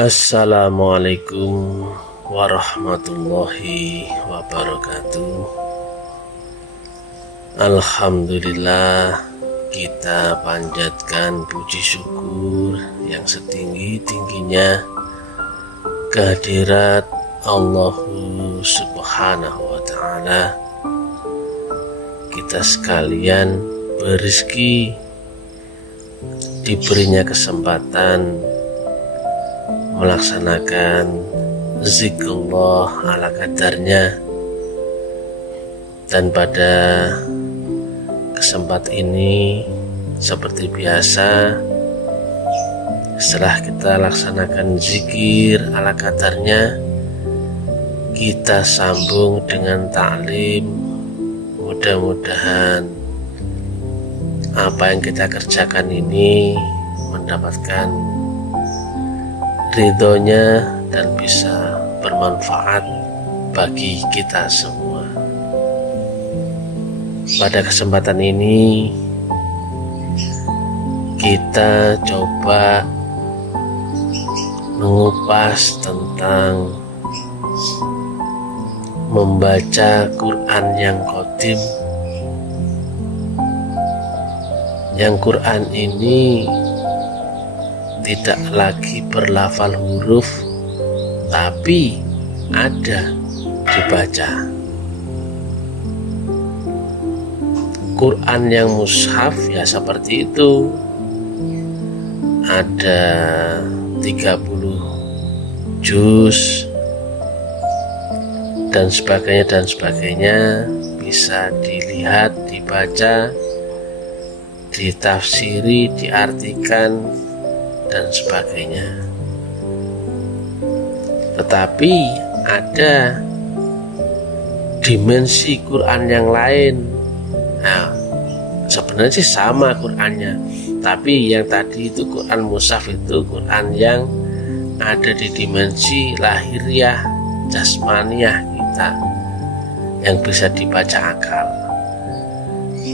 Assalamualaikum warahmatullahi wabarakatuh. Alhamdulillah, kita panjatkan puji syukur yang setinggi-tingginya kehadirat Allah Subhanahu wa Ta'ala. Kita sekalian berrezeki, diberinya kesempatan melaksanakan zikrullah ala kadarnya, dan pada kesempatan ini seperti biasa, setelah kita laksanakan zikir ala kadarnya, kita sambung dengan ta'lim. Mudah-mudahan apa yang kita kerjakan ini mendapatkan ridhonya dan bisa bermanfaat bagi kita semua. Pada kesempatan ini kita coba mengupas tentang membaca Quran yang qadim. Yang Quran ini tidak lagi berlafal huruf, tapi ada dibaca. Quran yang mushaf ya seperti itu, ada 30 juz dan sebagainya, bisa dilihat, dibaca, ditafsiri, diartikan dan sebagainya. Tetapi ada dimensi Quran yang lain. Nah, sebenarnya sih sama Qurannya, tapi yang tadi itu Quran mushaf, itu Quran yang ada di dimensi lahiriah, jasmaniah kita, yang bisa dibaca akal.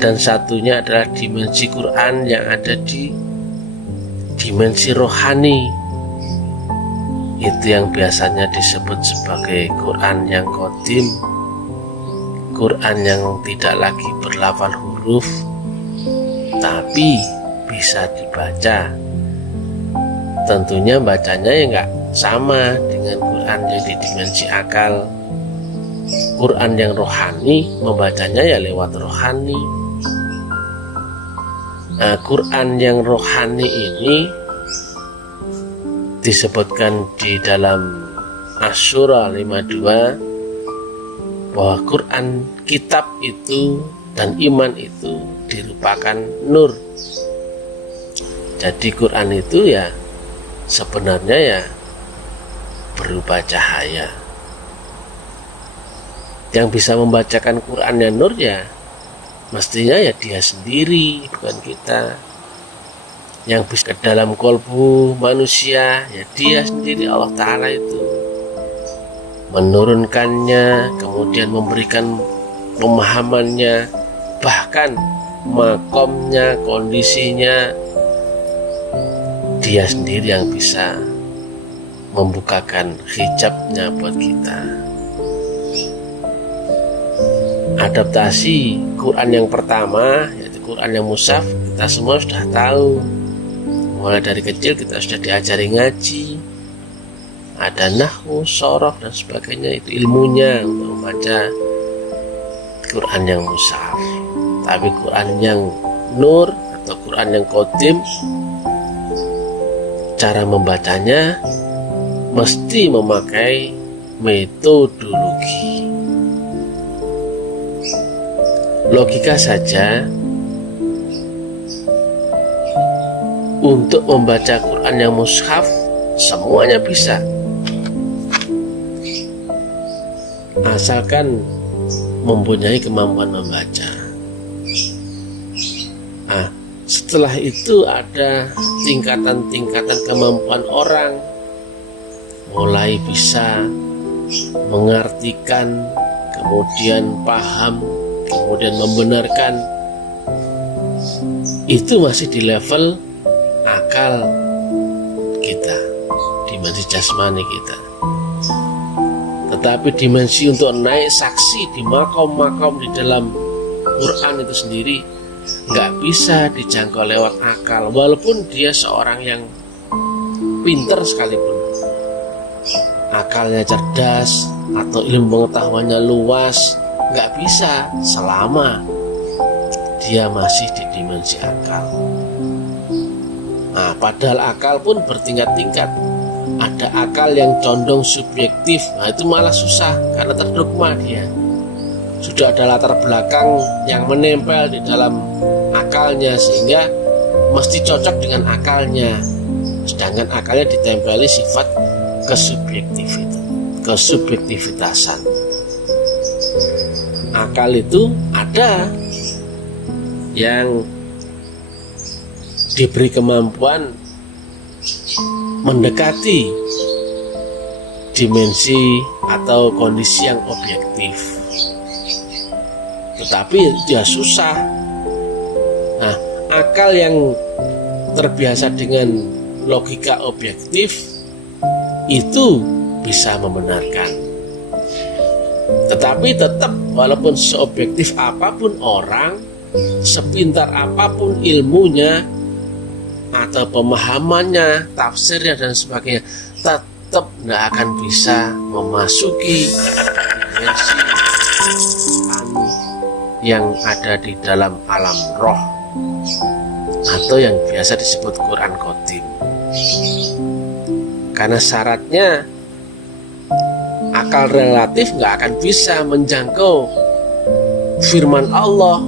Dan satunya adalah dimensi Quran yang ada di dimensi rohani, itu yang biasanya disebut sebagai Quran yang qadim, Quran yang tidak lagi berlafal huruf tapi bisa dibaca. Tentunya bacanya ya nggak sama dengan Quran yang di dimensi akal. Quran yang rohani membacanya ya lewat rohani. Nah, Quran yang rohani ini disebutkan di dalam Asy-Syura 52 bahwa Quran kitab itu dan iman itu dirupakan nur. Jadi Quran itu ya sebenarnya ya berupa cahaya. Yang bisa membacakan Quran yang nur ya mestinya ya dia sendiri, bukan kita. Yang bisa ke dalam kolbu manusia ya dia sendiri, Allah Ta'ala itu menurunkannya, kemudian memberikan pemahamannya, bahkan makomnya, kondisinya, dia sendiri yang bisa membukakan hijabnya buat kita. Adaptasi Quran yang pertama, yaitu Quran yang mushaf, kita semua sudah tahu. Mulai dari kecil kita sudah diajari ngaji, ada nahwu, shoroh dan sebagainya, itu ilmunya untuk membaca Quran yang mushaf. Tapi Quran yang nur atau Quran yang qadim, cara membacanya mesti memakai metodologi. Logika saja, untuk membaca Quran yang mushaf semuanya bisa, asalkan mempunyai kemampuan membaca. Nah, setelah itu ada tingkatan-tingkatan kemampuan orang, mulai bisa mengartikan, kemudian paham, kemudian membenarkan. Itu masih di level akal kita, di dimensi jasmani kita. Tetapi dimensi untuk naik saksi di makom-makom di dalam Quran itu sendiri nggak bisa dijangkau lewat akal, walaupun dia seorang yang pinter sekalipun, akalnya cerdas atau ilmu pengetahuannya luas, nggak bisa selama dia masih di dimensi akal. Nah, padahal akal pun bertingkat-tingkat. Ada akal yang condong subjektif, nah itu malah susah karena terdogma dia. Sudah ada latar belakang yang menempel di dalam akalnya sehingga mesti cocok dengan akalnya. Sedangkan akalnya ditempeli sifat kesubjektivitasan. Akal itu ada yang diberi kemampuan mendekati dimensi atau kondisi yang objektif, tetapi dia susah. Nah, akal yang terbiasa dengan logika objektif itu bisa membenarkan, tetapi tetap walaupun seobjektif apapun orang, sepintar apapun ilmunya atau pemahamannya, tafsirnya dan sebagainya, tetap tidak akan bisa memasuki dimensi yang ada di dalam alam roh atau yang biasa disebut Quran Qadim. Karena syaratnya akal relatif nggak akan bisa menjangkau firman Allah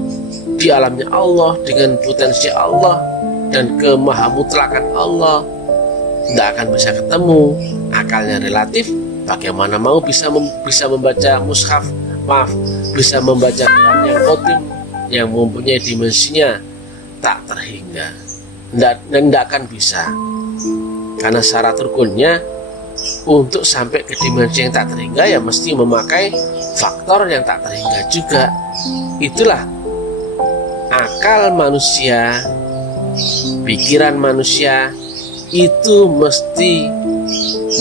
di alamnya Allah dengan potensi Allah dan kemahamutlakan Allah, tidak akan bisa ketemu. Akalnya relatif, bagaimana mau bisa membaca mushaf, bisa membaca Quran yang Qadim yang mempunyai dimensinya tak terhingga, tidak akan bisa. Karena syarat rukunnya untuk sampai ke dimensi yang tak terhingga ya mesti memakai faktor yang tak terhingga juga. Itulah akal manusia, pikiran manusia itu mesti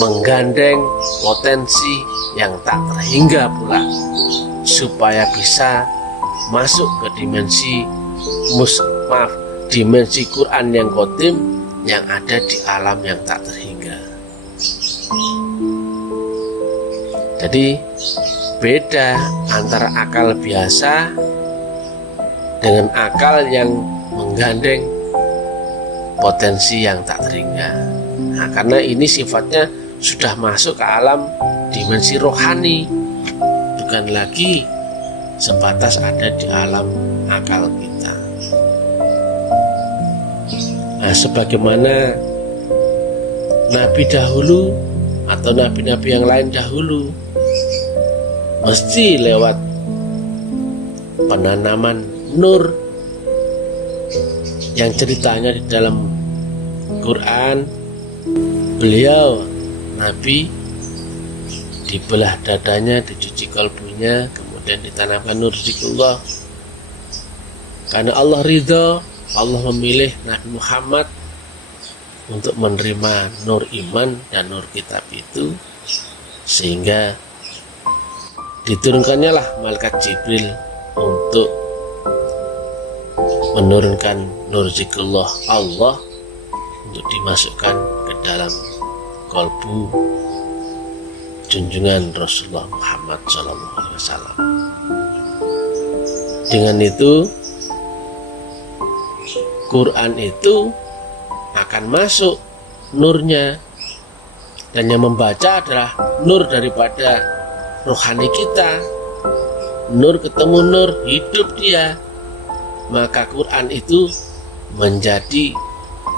menggandeng potensi yang tak terhingga pula supaya bisa masuk ke dimensi Quran yang Qadim yang ada di alam yang tak terhingga. Jadi beda antara akal biasa dengan akal yang menggandeng potensi yang tak terhingga. Nah, karena ini sifatnya sudah masuk ke alam dimensi rohani, bukan lagi sebatas ada di alam akal kita. Nah, sebagaimana nabi dahulu atau nabi-nabi yang lain dahulu mesti lewat penanaman nur yang ceritanya di dalam Quran. Beliau Nabi dibelah dadanya, dicuci kalbunya, kemudian ditanamkan nur zikrullah. Karena Allah ridho, Allah memilih Nabi Muhammad untuk menerima nur iman dan nur kitab itu, sehingga diturunkannya lah malaikat Jibril untuk menurunkan nur zikrullah Allah untuk dimasukkan ke dalam kalbu junjungan Rasulullah Muhammad SAW. Dengan itu Quran itu akan masuk nurnya, dan yang membaca adalah nur daripada rohani kita. Nur ketemu nur, hidup dia. Maka Quran itu menjadi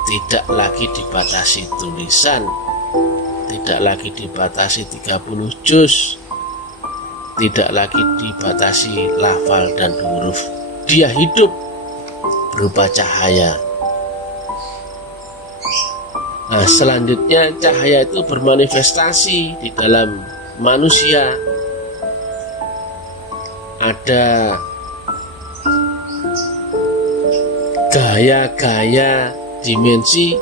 tidak lagi dibatasi tulisan, tidak lagi dibatasi 30 juz, tidak lagi dibatasi lafal dan huruf. Dia hidup berupa cahaya. Nah, selanjutnya cahaya itu bermanifestasi di dalam manusia. Ada gaya-gaya dimensi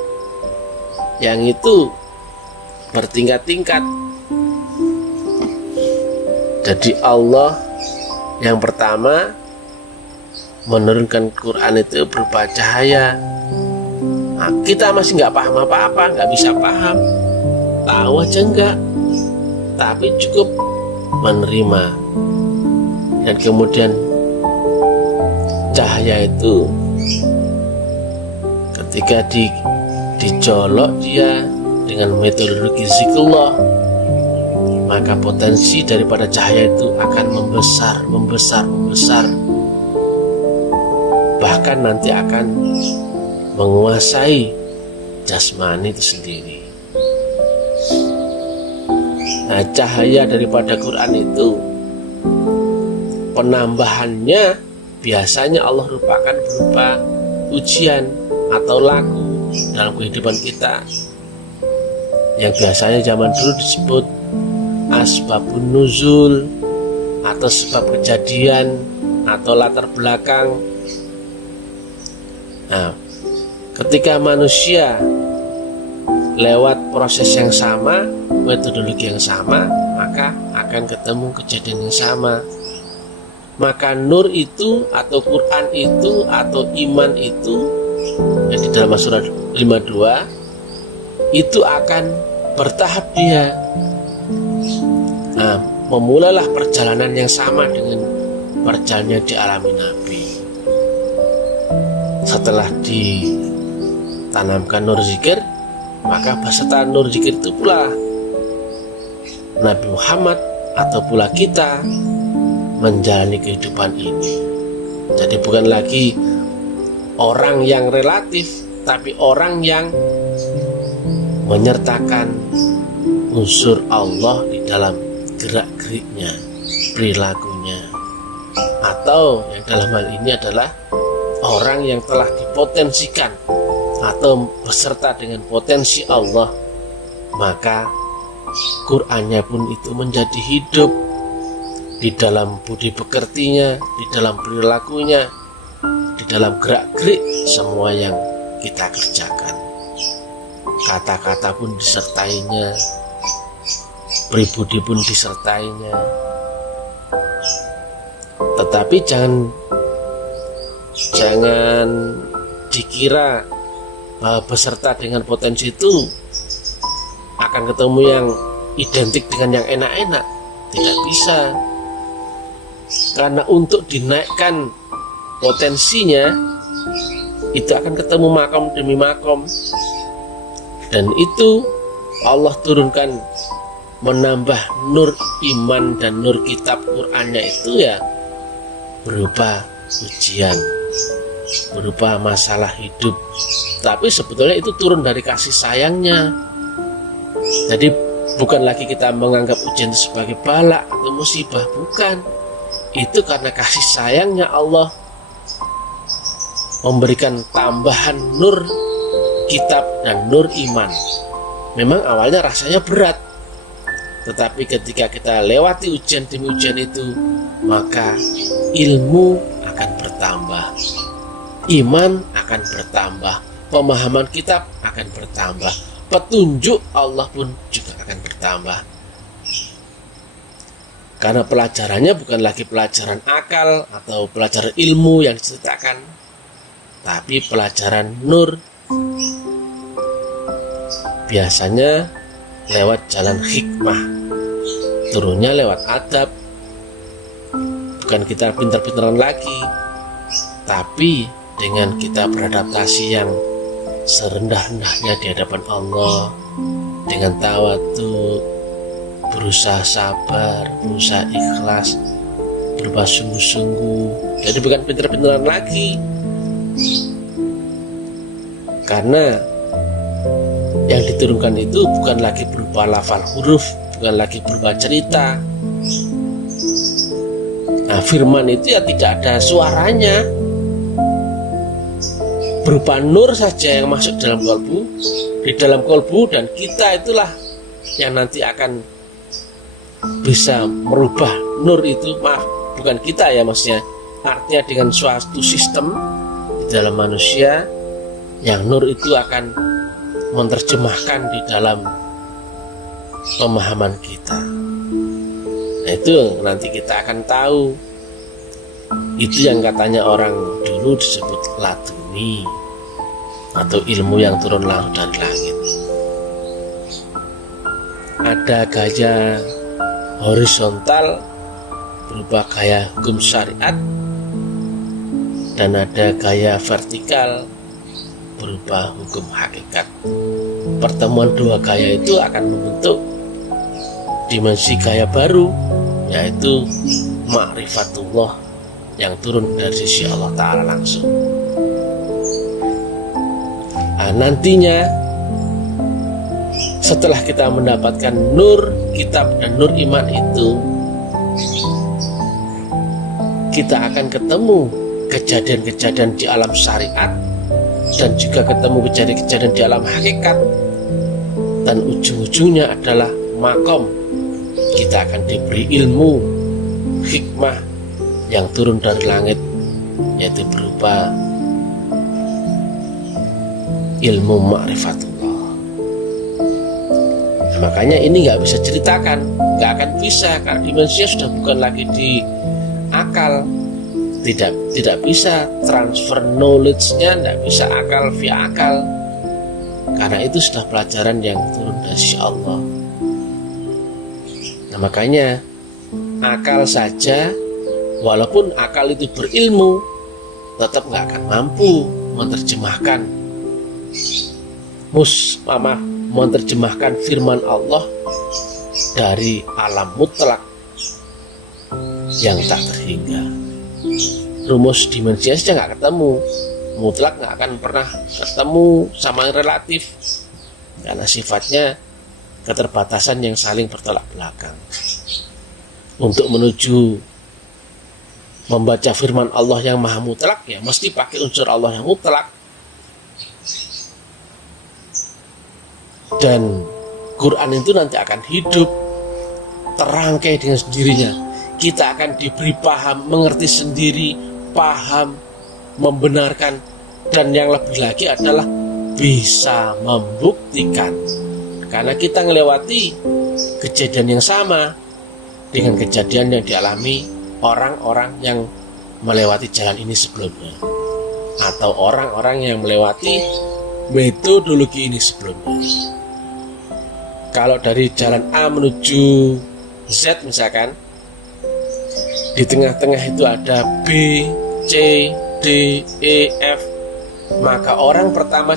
yang itu bertingkat-tingkat. Jadi Allah yang pertama menurunkan Quran itu berupa cahaya. Nah, kita masih nggak paham apa-apa, nggak bisa paham, tahu aja enggak, tapi cukup menerima. Dan kemudian cahaya itu ketika dicolok dia dengan metodologi zikrullah, maka potensi daripada cahaya itu akan membesar, bahkan nanti akan menguasai jasmani itu sendiri. Nah, cahaya daripada Quran itu penambahannya biasanya Allah rupakan berupa ujian atau laku dalam kehidupan kita, yang biasanya zaman dulu disebut asbabun nuzul, atau sebab kejadian atau latar belakang. Nah, ketika manusia lewat proses yang sama, metodologi yang sama, maka akan ketemu kejadian yang sama. Maka nur itu atau Quran itu atau iman itu yang di dalam surat 52 itu akan bertahap dia. Nah, memulailah perjalanan yang sama dengan perjalanan yang dialami Nabi. Setelah ditanamkan nur zikir, maka beserta nur zikir itu pula Nabi Muhammad atau pula kita menjalani kehidupan ini. Jadi bukan lagi orang yang relatif, tapi orang yang menyertakan unsur Allah di dalam gerak-geriknya, perilakunya, atau yang dalam hal ini adalah orang yang telah dipotensikan atau beserta dengan potensi Allah, maka Qur'annya pun itu menjadi hidup di dalam budi pekertinya, di dalam perilakunya, di dalam gerak-gerik semua yang kita kerjakan. Kata-kata pun disertainya, pribadi pun disertainya. Tetapi jangan dikira bahwa beserta dengan potensi itu akan ketemu yang identik dengan yang enak-enak. Tidak bisa, karena untuk dinaikkan potensinya itu akan ketemu makom demi makom. Dan itu Allah turunkan menambah nur iman dan nur kitab Qur'annya itu ya berupa ujian, berupa masalah hidup. Tapi sebetulnya itu turun dari kasih sayangnya. Jadi bukan lagi kita menganggap ujian itu sebagai bala atau musibah, bukan. Itu karena kasih sayangnya Allah memberikan tambahan nur kitab dan nur iman. Memang awalnya rasanya berat, tetapi ketika kita lewati ujian demi ujian itu, maka ilmu akan bertambah, iman akan bertambah, pemahaman kitab akan bertambah, petunjuk Allah pun juga akan bertambah. Karena pelajarannya bukan lagi pelajaran akal atau pelajaran ilmu yang diceritakan, tapi pelajaran nur. Biasanya lewat jalan hikmah, turunnya lewat adab. Bukan kita pintar-pintaran lagi, tapi dengan kita beradaptasi yang serendah-rendahnya di hadapan Allah, dengan tawadhu, berusaha sabar, berusaha ikhlas, berusaha sungguh-sungguh. Jadi bukan pintar-pintaran lagi, karena yang diturunkan itu bukan lagi berupa lafal huruf, bukan lagi berupa cerita. Nah, firman itu ya tidak ada suaranya, berupa nur saja yang masuk dalam kolbu, di dalam kolbu, dan kita itulah yang nanti akan bisa merubah nur itu. Maaf, bukan kita ya maksudnya, artinya dengan suatu sistem di dalam manusia yang nur itu akan menerjemahkan di dalam pemahaman kita. Nah, itu nanti kita akan tahu. Itu yang katanya orang dulu disebut laduni, atau ilmu yang turun langsung dari langit. Ada gaya horizontal berupa gaya hukum syariat, dan ada gaya vertikal berupa hukum hakikat. Pertemuan dua gaya itu akan membentuk dimensi gaya baru, yaitu ma'rifatullah yang turun dari sisi Allah Ta'ala langsung. Nah, nantinya setelah kita mendapatkan nur kitab dan nur iman itu, kita akan ketemu kejadian-kejadian di alam syariat dan juga ketemu kejadian-kejadian di alam hakikat, dan ujung-ujungnya adalah makom. Kita akan diberi ilmu hikmah yang turun dari langit, yaitu berupa ilmu ma'rifatullah. Nah, makanya ini nggak bisa ceritakan, nggak akan bisa, karena dimensinya sudah bukan lagi di akal. Tidak bisa transfer knowledge-nya, tidak bisa akal via akal, karena itu sudah pelajaran yang turun dari sisi Allah. Nah, makanya akal saja, walaupun akal itu berilmu, tetap nggak akan mampu menerjemahkan menerjemahkan firman Allah dari alam mutlak yang tak terhingga. Rumus dimensinya saja nggak ketemu, mutlak nggak akan pernah ketemu sama relatif, karena sifatnya keterbatasan yang saling bertolak belakang. Untuk menuju membaca firman Allah yang maha mutlak, ya mesti pakai unsur Allah yang mutlak. Dan Quran itu nanti akan hidup terangkai dengan sendirinya. Kita akan diberi paham, mengerti sendiri, paham, membenarkan, dan yang lebih lagi adalah bisa membuktikan. Karena kita melewati kejadian yang sama dengan kejadian yang dialami orang-orang yang melewati jalan ini sebelumnya, atau orang-orang yang melewati metodologi ini sebelumnya. Kalau dari jalan A menuju Z misalkan, di tengah-tengah itu ada B, C, D, E, F, maka orang pertama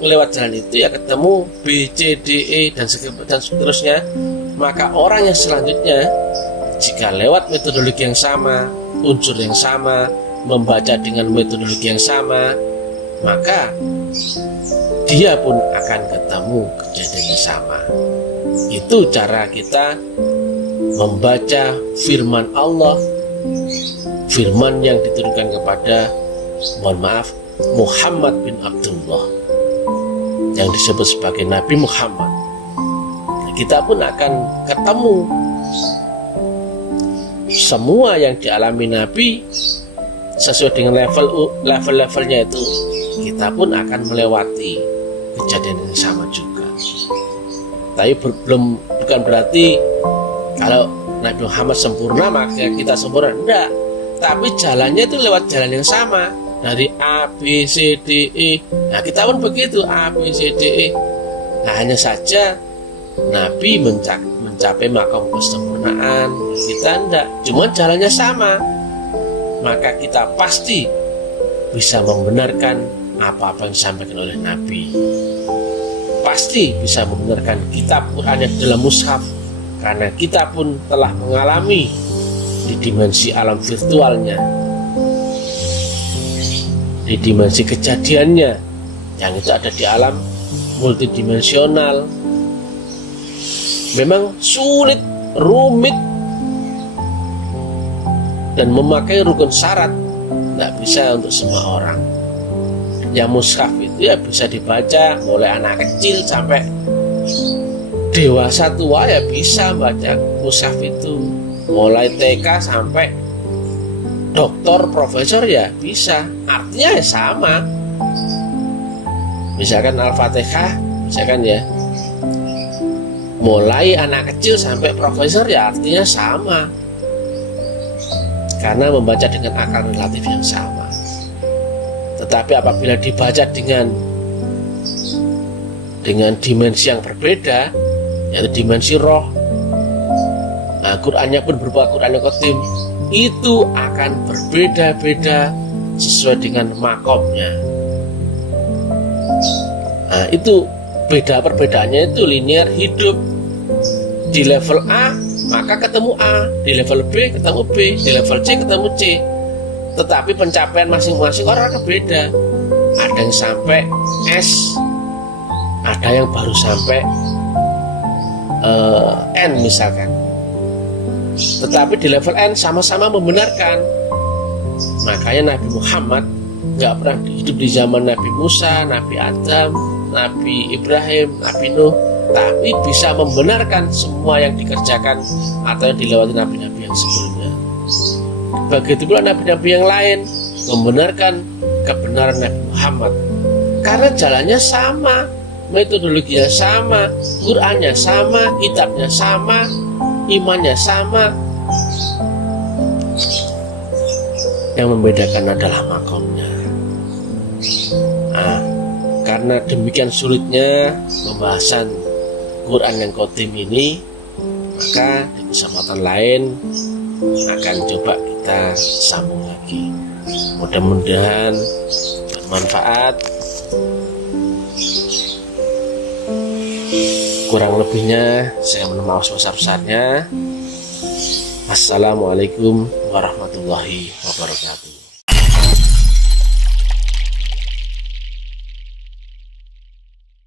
lewat jalan itu ya ketemu B, C, D, E, dan seterusnya. Maka orang yang selanjutnya, jika lewat metodologi yang sama, unsur yang sama, membaca dengan metodologi yang sama, maka dia pun akan ketemu kejadian yang sama. Itu cara kita membaca firman Allah, firman yang diturunkan kepada, mohon maaf, Muhammad bin Abdullah, yang disebut sebagai Nabi Muhammad. Nah, kita pun akan ketemu semua yang dialami Nabi sesuai dengan level-levelnya itu. Kita pun akan melewati kejadian yang sama juga. Tapi bukan berarti kalau Nabi Muhammad sempurna maka kita sempurna, enggak. Tapi jalannya itu lewat jalan yang sama, dari A, B, C, D, E. Nah, kita pun begitu, A, B, C, D, E. Nah, hanya saja Nabi mencapai makam kesempurnaan, kita enggak. Cuma jalannya sama, maka kita pasti bisa membenarkan apa-apa yang disampaikan oleh Nabi. Pasti bisa membenarkan kitab Quran yang dalam mushaf, karena kita pun telah mengalami di dimensi alam virtualnya, di dimensi kejadiannya, yang itu ada di alam multidimensional. Memang sulit, rumit, dan memakai rukun syarat, tidak bisa untuk semua orang. Yang mushaf itu ya bisa dibaca mulai anak kecil sampai dewasa tua, ya bisa baca mushaf itu, mulai TK sampai doktor, profesor ya bisa. Artinya ya sama. Misalkan Al-Fatihah, misalkan ya, mulai anak kecil sampai profesor ya artinya sama, karena membaca dengan akal relatif yang sama. Tetapi apabila dibaca dengan dimensi yang berbeda, yaitu dimensi roh, nah Qur'annya pun berupa Qur'an Qadim, itu akan berbeda-beda sesuai dengan makomnya. Nah itu perbedaannya itu linear hidup. Di level A maka ketemu A, di level B ketemu B, di level C ketemu C. Tetapi pencapaian masing-masing orang beda. Ada yang sampai S, ada yang baru sampai N misalkan. Tetapi di level N sama-sama membenarkan. Makanya Nabi Muhammad nggak pernah hidup di zaman Nabi Musa, Nabi Adam, Nabi Ibrahim, Nabi Nuh, tapi bisa membenarkan semua yang dikerjakan atau yang dilewati nabi-nabi yang sebelumnya. Begitu pula nabi-nabi yang lain membenarkan kebenaran Nabi Muhammad, karena jalannya sama, metodologinya sama, Qur'annya sama, kitabnya sama, imannya sama. Yang membedakan adalah makomnya. Nah, karena demikian sulitnya pembahasan Qur'an yang Qadim ini, maka di kesempatan lain akan coba kita sambung lagi. Mudah-mudahan bermanfaat. Kurang lebihnya saya mohon maaf sebesar-besarnya. Assalamualaikum warahmatullahi wabarakatuh.